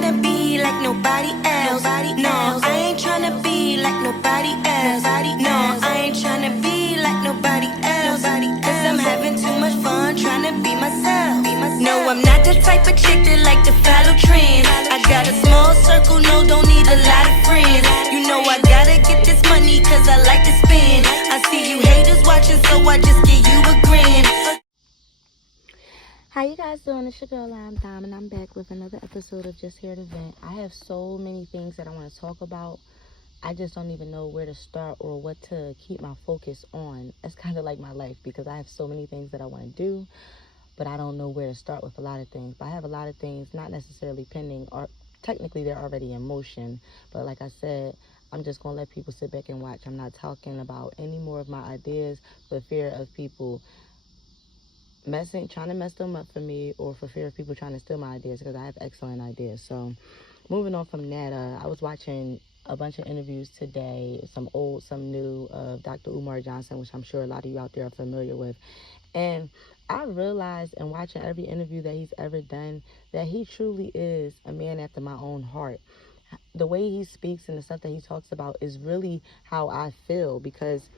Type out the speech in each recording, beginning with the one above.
tryna be like nobody else. No, I ain't tryna be like nobody else. No, I ain't tryna be like nobody else. Cause I'm having too much fun tryna be myself. No, I'm not the type of chick that like to follow trends. I got a small circle, no, don't need a lot of friends. You know I gotta get this money cause I like to spend. I see you haters watching, so I just give you a grin. How you guys doing? It's your girl, I'm Dom, and I'm back with another episode of Just Here to Vent. I have so many things that I want to talk about. I just don't even know where to start or what to keep my focus on. It's kind of like my life because I have so many things that I want to do, but I don't know where to start with a lot of things. But I have a lot of things not necessarily pending, or technically they're already in motion. But like I said, I'm just going to let people sit back and watch. I'm not talking about any more of my ideas for fear of people trying to mess them up for me, or for fear of people trying to steal my ideas, because I have excellent ideas. So moving on from that, I was watching a bunch of interviews today, some old, some new, of Dr. Umar Johnson, which I'm sure a lot of you out there are familiar with. And I realized in watching every interview that he's ever done that he truly is a man after my own heart. The way he speaks and the stuff that he talks about is really how I feel, because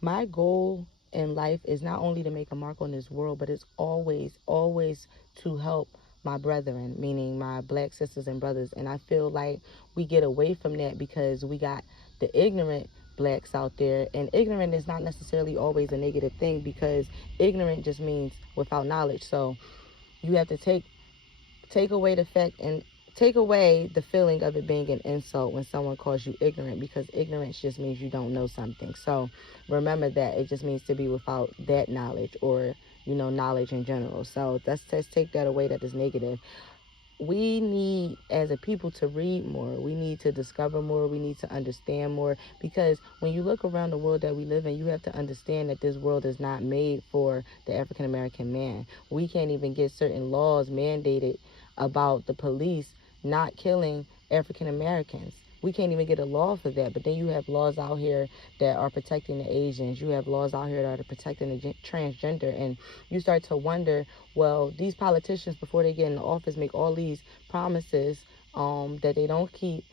my goal in life is not only to make a mark on this world, but it's always to help my brethren, meaning my black sisters and brothers. And I feel like we get away from that because we got the ignorant blacks out there, and ignorant is not necessarily always a negative thing, because ignorant just means without knowledge. So you have to take away the fact and take away the feeling of it being an insult when someone calls you ignorant, because ignorance just means you don't know something. So remember that it just means to be without that knowledge, or knowledge in general. So let's take that away, that is negative. We need, as a people, to read more. We need to discover more. We need to understand more, because when you look around the world that we live in, you have to understand that this world is not made for the African American man. We can't even get certain laws mandated about the police not killing African Americans. We can't even get a law for that. But then you have laws out here that are protecting the Asians. You have laws out here that are protecting the transgender. And you start to wonder, well, these politicians, before they get in office, make all these promises that they don't keep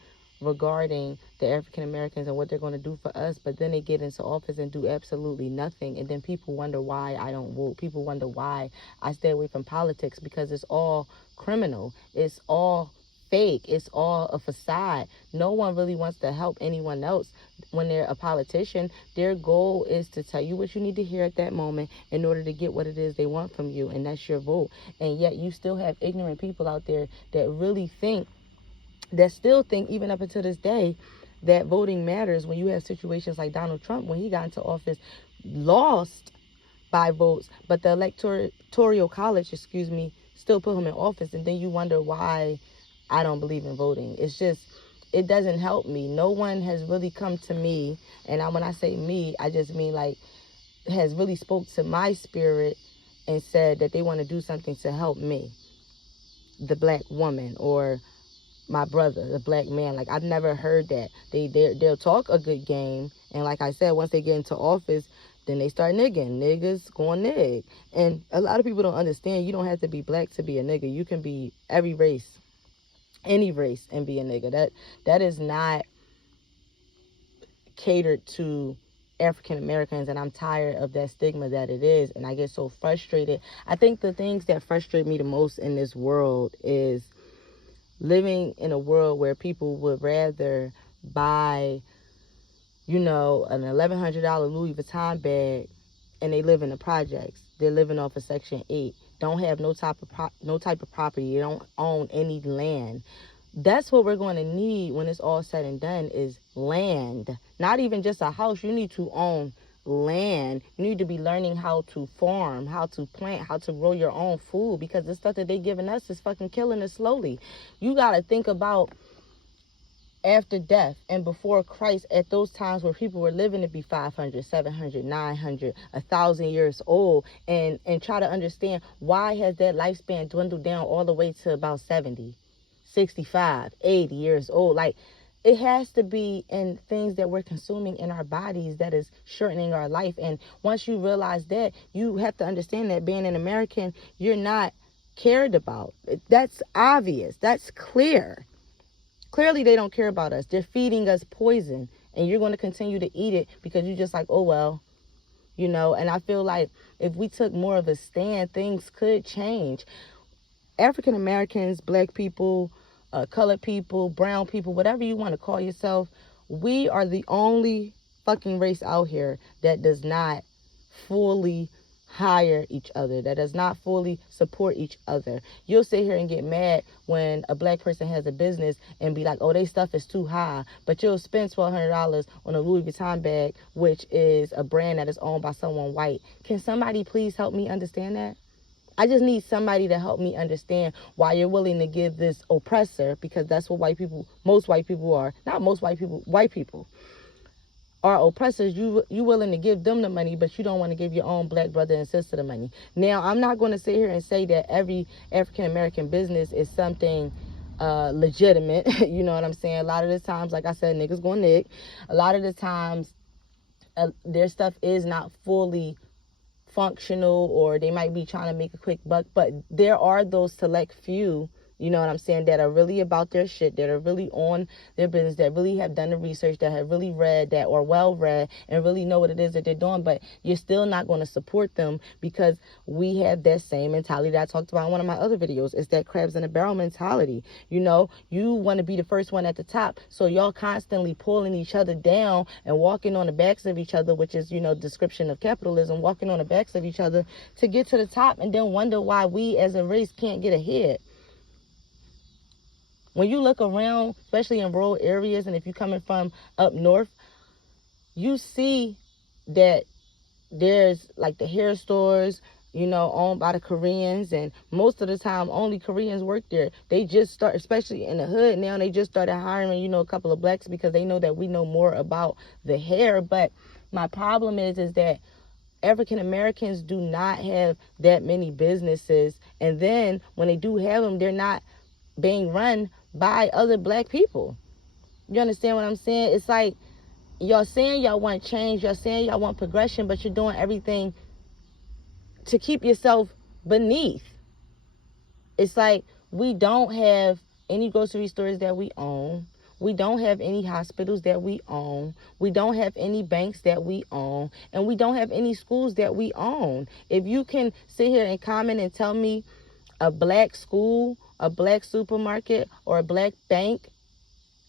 regarding the African Americans and what they're going to do for us. But then they get into office and do absolutely nothing. And then people wonder why I don't vote. People wonder why I stay away from politics, because it's all criminal. It's all fake. It's all a facade. No one really wants to help anyone else when they're a politician. Their goal is to tell you what you need to hear at that moment in order to get what it is they want from you, and that's your vote. And yet you still have ignorant people out there that still think, even up until this day, that voting matters, when you have situations like Donald Trump, when he got into office, lost by votes, but the electoral college, still put him in office. And then you wonder why I don't believe in voting. It's just, it doesn't help me. No one has really come to me, and when I say me, I just mean like has really spoke to my spirit and said that they want to do something to help me, the black woman, or my brother, the black man. Like, I've never heard that. They'll talk a good game, and like I said, once they get into office, then they start nigging. Niggas going nig. And a lot of people don't understand, you don't have to be black to be a nigga. You can be every race, any race, and be a nigga. That is not catered to African Americans, and I'm tired of that stigma that it is, and I get so frustrated. I think the things that frustrate me the most in this world is living in a world where people would rather buy, an $1,100 Louis Vuitton bag, and they live in the projects. They're living off of Section 8. Don't have no type of property. They don't own any land. That's what we're going to need when it's all said and done, is land. Not even just a house. You need to own land. You need to be learning how to farm, how to plant, how to grow your own food, because the stuff that they're giving us is fucking killing us slowly. You got to think about after death and before Christ, at those times where people were living to be 500, 700, 900, 1,000 years old, and try to understand, why has that lifespan dwindled down all the way to about 70, 65, 80 years old? Like, it has to be in things that we're consuming in our bodies that is shortening our life. And once you realize that, you have to understand that being an American, you're not cared about. That's obvious. That's clear. Clearly, they don't care about us. They're feeding us poison, and you're going to continue to eat it because you're just like, oh, well, you know. And I feel like if we took more of a stand, things could change. African Americans, black people, colored people, brown people, whatever you want to call yourself, we are the only fucking race out here that does not fully hire each other, that does not fully support each other. You'll sit here and get mad when a black person has a business and be like, oh, they stuff is too high, but you'll spend $1,200 on a Louis Vuitton bag, which is a brand that is owned by someone white. Can somebody please help me understand that? I just need somebody to help me understand why you're willing to give this oppressor, because that's what most white people are. Not most white people are oppressors. You willing to give them the money, but you don't want to give your own black brother and sister the money. Now, I'm not going to sit here and say that every African American business is something legitimate. You know what I'm saying? A lot of the times, like I said, niggas gonna nick. A lot of the times, their stuff is not fully functional, or they might be trying to make a quick buck, but there are those select few, you know what I'm saying, that are really about their shit, that are really on their business, that really have done the research, that have really read, that are well read, and really know what it is that they're doing. But you're still not going to support them because we have that same mentality that I talked about in one of my other videos. It's that crabs in a barrel mentality. You know, you want to be the first one at the top, so y'all constantly pulling each other down and walking on the backs of each other, which is, you know, description of capitalism, walking on the backs of each other to get to the top, and then wonder why we as a race can't get ahead. When you look around, especially in rural areas, and if you're coming from up north, you see that there's like the hair stores, you know, owned by the Koreans, and most of the time only Koreans work there. They just start, especially in the hood now, they just started hiring, you know, a couple of blacks because they know that we know more about the hair. But my problem is that African Americans do not have that many businesses, and then when they do have them, they're not being run by other black people. You understand what I'm saying? It's like y'all saying y'all want change, y'all saying y'all want progression, but you're doing everything to keep yourself beneath. It's like we don't have any grocery stores that we own. We don't have any hospitals that we own. We don't have any banks that we own. And we don't have any schools that we own. If you can sit here and comment and tell me a black school, a black supermarket, or a black bank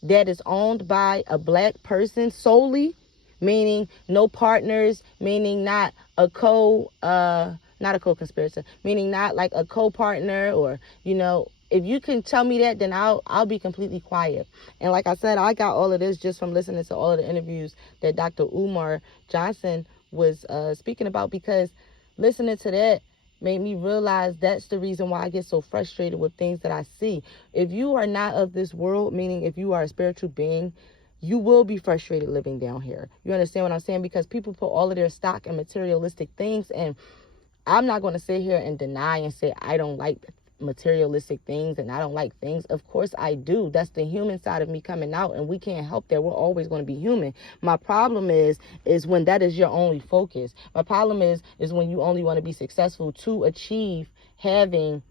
that is owned by a black person solely, meaning no partners, meaning not a co-conspirator, meaning not like a co-partner, or, you know, if you can tell me that, then I'll be completely quiet. And like I said, I got all of this just from listening to all of the interviews that Dr. Umar Johnson was speaking about, because listening to that made me realize that's the reason why I get so frustrated with things that I see. If you are not of this world, meaning if you are a spiritual being, you will be frustrated living down here. You understand what I'm saying? Because people put all of their stock in materialistic things, and I'm not going to sit here and deny and say I don't like materialistic things and I don't like things. Of course I do. That's the human side of me coming out, and we can't help that. We're always going to be human. My problem is when that is your only focus. My problem is when you only want to be successful to achieve having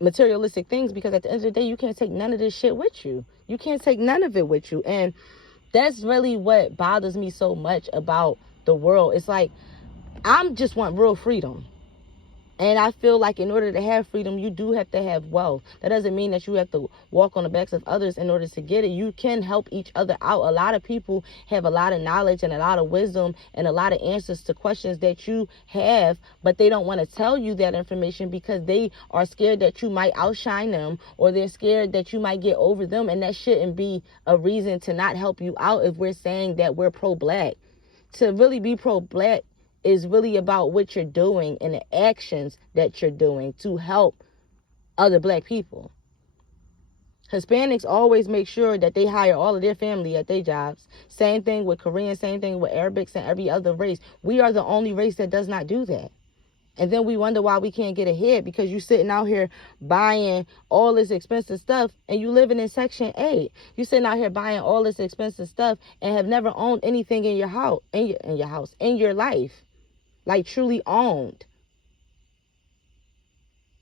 materialistic things, because at the end of the day, you can't take none of this shit with you. You can't take none of it with you. And that's really what bothers me so much about the world. It's like, I just want real freedom. And I feel like in order to have freedom, you do have to have wealth. That doesn't mean that you have to walk on the backs of others in order to get it. You can help each other out. A lot of people have a lot of knowledge and a lot of wisdom and a lot of answers to questions that you have, but they don't want to tell you that information because they are scared that you might outshine them, or they're scared that you might get over them. And that shouldn't be a reason to not help you out if we're saying that we're pro-black. To really be pro-black is really about what you're doing and the actions that you're doing to help other black people. Hispanics always make sure that they hire all of their family at their jobs. Same thing with Koreans, same thing with Arabics and every other race. We are the only race that does not do that. And then we wonder why we can't get ahead, because you're sitting out here buying all this expensive stuff and you living in Section 8. You're sitting out here buying all this expensive stuff and have never owned anything in your house, in your life. Like truly owned.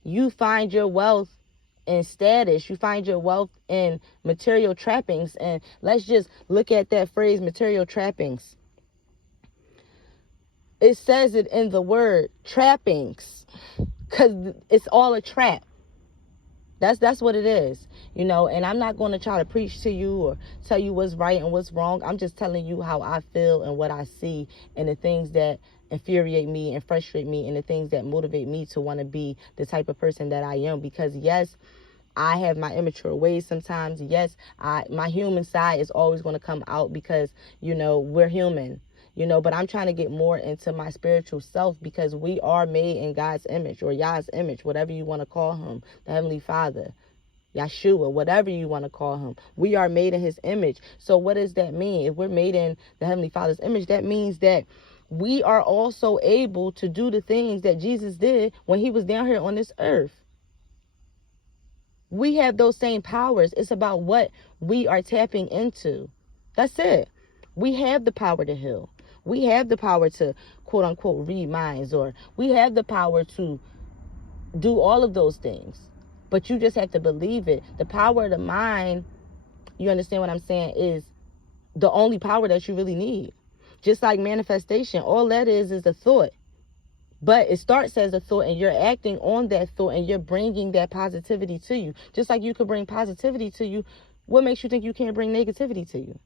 you find your wealth in status. You find your wealth in material trappings. And let's just look at that phrase, material trappings. It says it in the word trappings, because it's all a trap. That's what it is, and I'm not going to try to preach to you or tell you what's right and what's wrong. I'm just telling you how I feel and what I see, and the things that infuriate me and frustrate me, and the things that motivate me to want to be the type of person that I am. Because yes, I have my immature ways sometimes. Yes, my human side is always going to come out, because we're human. But I'm trying to get more into my spiritual self, because we are made in God's image, or Yah's image, whatever you want to call him, the Heavenly Father, Yeshua, whatever you want to call him. We are made in his image. So what does that mean? If we're made in the Heavenly Father's image, that means that we are also able to do the things that Jesus did when he was down here on this earth. We have those same powers. It's about what we are tapping into. That's it. We have the power to heal. We have the power to, quote unquote, read minds, or we have the power to do all of those things. But you just have to believe it. The power of the mind, you understand what I'm saying, is the only power that you really need. Just like manifestation, all that is a thought. But it starts as a thought, and you're acting on that thought, and you're bringing that positivity to you. Just like you could bring positivity to you, what makes you think you can't bring negativity to you?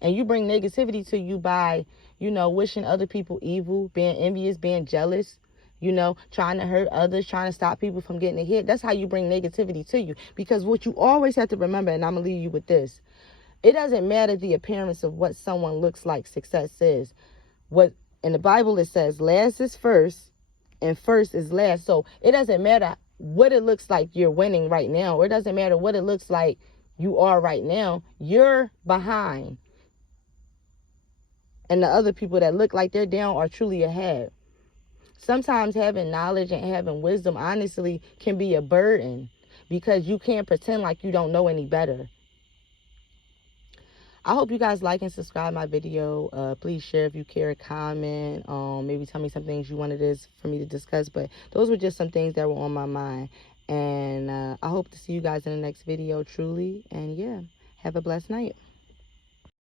And you bring negativity to you by, wishing other people evil, being envious, being jealous, trying to hurt others, trying to stop people from getting ahead. That's how you bring negativity to you. Because what you always have to remember, and I'm going to leave you with this, it doesn't matter the appearance of what someone looks like success is. What in the Bible it says, last is first and first is last. So it doesn't matter what it looks like you're winning right now, or it doesn't matter what it looks like you are right now. You're behind. And the other people that look like they're down are truly ahead. Sometimes having knowledge and having wisdom, honestly, can be a burden, because you can't pretend like you don't know any better. I hope you guys like and subscribe my video. Please share if you care, comment. Maybe tell me some things you wanted this for me to discuss. But those were just some things that were on my mind. And I hope to see you guys in the next video, truly. And yeah, have a blessed night.